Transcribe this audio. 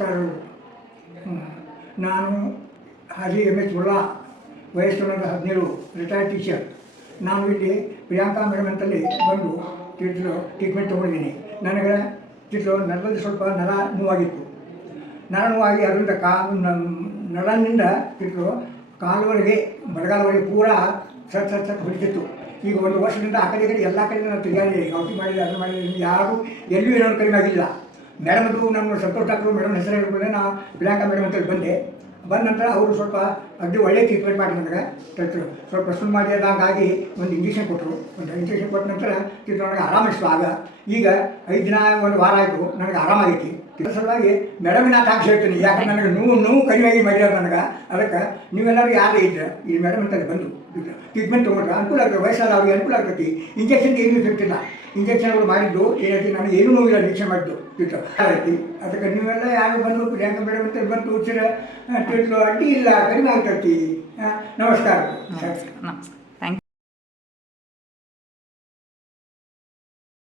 ನಮಸ್ಕಾರಗಳು. ನಾನು ಹಾಜಿ MS ಮುಲ್ಲಾ, ವಯಸ್ಸು 17, ರಿಟೈರ್ಡ್ ಟೀಚರ್. ನಾನು ಇಲ್ಲಿ ಪ್ರಿಯಾಂಕಾ ಮೇಡಮ್ ಅಂತಲ್ಲಿ ಬಂದು ಟ್ರೀಟ್ಮೆಂಟ್ ತೊಗೊಂಡಿದ್ದೀನಿ. ನನಗೆ ನರದಲ್ಲಿ ಸ್ವಲ್ಪ ನರ ನೋವಾಗಿತ್ತು. ನರ ನೋವಾಗಿ ಅದರಿಂದ ನರನಿಂದ ಕಾಲುವರೆಗೆ ಬಡಗಾಲವರೆಗೆ ಪೂರಾ ಸತ್ ಹೊಡಿತಿತ್ತು. ಈಗ 1 ವರ್ಷದಿಂದ ಆ ಕಡೆ ಎಲ್ಲ ಕಡೆ ನಾನು ತಿರುಗಾಡಿ ಔಟಿ ಮಾಡಿದೆ, ಅದು ಮಾಡಿದ್ರೆ ಯಾರು ಎಲ್ಲೂ ಏನೋ ಕಡಿಮೆ ಆಗಿಲ್ಲ. ಮೇಡಮ್ದು ನಮ್ಮ ಸಂತೋಷ್ ಡಾಕ್ಟ್ರು ಮೇಡಮ್ ಹೆಸರು ಹೇಳ್ಕೊಂಡೆ ನಾ ಪ್ರಿಯಾಂಕಾ ಮೇಡಮ್ ಅಂತೇಳಿ ಬಂದೆ. ಬಂದ ನಂತರ ಅವರು ಸ್ವಲ್ಪ ಅಗ್ದಿ ಒಳ್ಳೆ ಟ್ರೀಟ್ಮೆಂಟ್ ಮಾಡಿ ನನಗೆ ಸ್ವಲ್ಪ ಸುಮ್ಮನೆ ಮಾಡಿ ಅದಾಗಿ ಒಂದು ಇಂಜೆಕ್ಷನ್ ಕೊಟ್ಟರು. ಕೊಟ್ಟ ನಂತರ ನನಗೆ ಆರಾಮಿಸ್ತು. ಈಗ 5 ದಿನ 1 ವಾರ ಆಯಿತು, ನನಗೆ ಆರಾಮಾಗೈತಿ. ಇದರ ಸಲುವಾಗಿ ಮೇಡಮಿನ ಥ್ಯಾಂಕ್ಸ್ ಹೇಳ್ತೀನಿ. ಯಾಕಂದ್ರೆ ನನಗೆ ನೋವು ಕಡಿಮೆಯಾಗಿ ಮಾಡಿದಾರೆ ನನಗೆ. ಅದಕ್ಕೆ ನೀವೆಲ್ಲರೂ ಯಾರು ಇದ್ರೆ ಈ ಮೇಡಮ್ ಅಂತಲ್ಲಿ ಬಂದು ಟ್ರೀಟ್ಮೆಂಟ್ ತೊಗೊಂಡ್ರೆ ಅನುಕೂಲ ಆಗ್ತದೆ. ವಯಸ್ಸಾದ ಅವ್ರಿಗೆ ಅನುಕೂಲ ಆಗ್ತೈತಿ. ಇಂಜೆಕ್ಷನ್ ಏನೂ ಇಫೆಕ್ಟ್ ಇಲ್ಲ. ಇಂಜೆಕ್ಷನ್ಗಳು ಮಾಡಿದ್ದು ಏನೈತಿ, ನನಗೆ ಏನೂ ನೋವಿಲ್ಲ. ಇಂಜೆಕ್ಷನ್ ಮಾಡಿದ್ದು ಐತಿ. ಅದಕ್ಕೆ ನೀವೆಲ್ಲ ಯಾರು ಬಂದು ಪ್ರಿಯಾಂಕಾ ಮೇಡಮ್ ಅಂತ ಬಂದು ತೋರಿಸಿದ್ರೆ ಅಡ್ಡಿ ಇಲ್ಲ, ಕಡಿಮೆ ಆಗ್ತೈತಿ. ನಮಸ್ಕಾರ. ನಮಸ್ಕಾರ.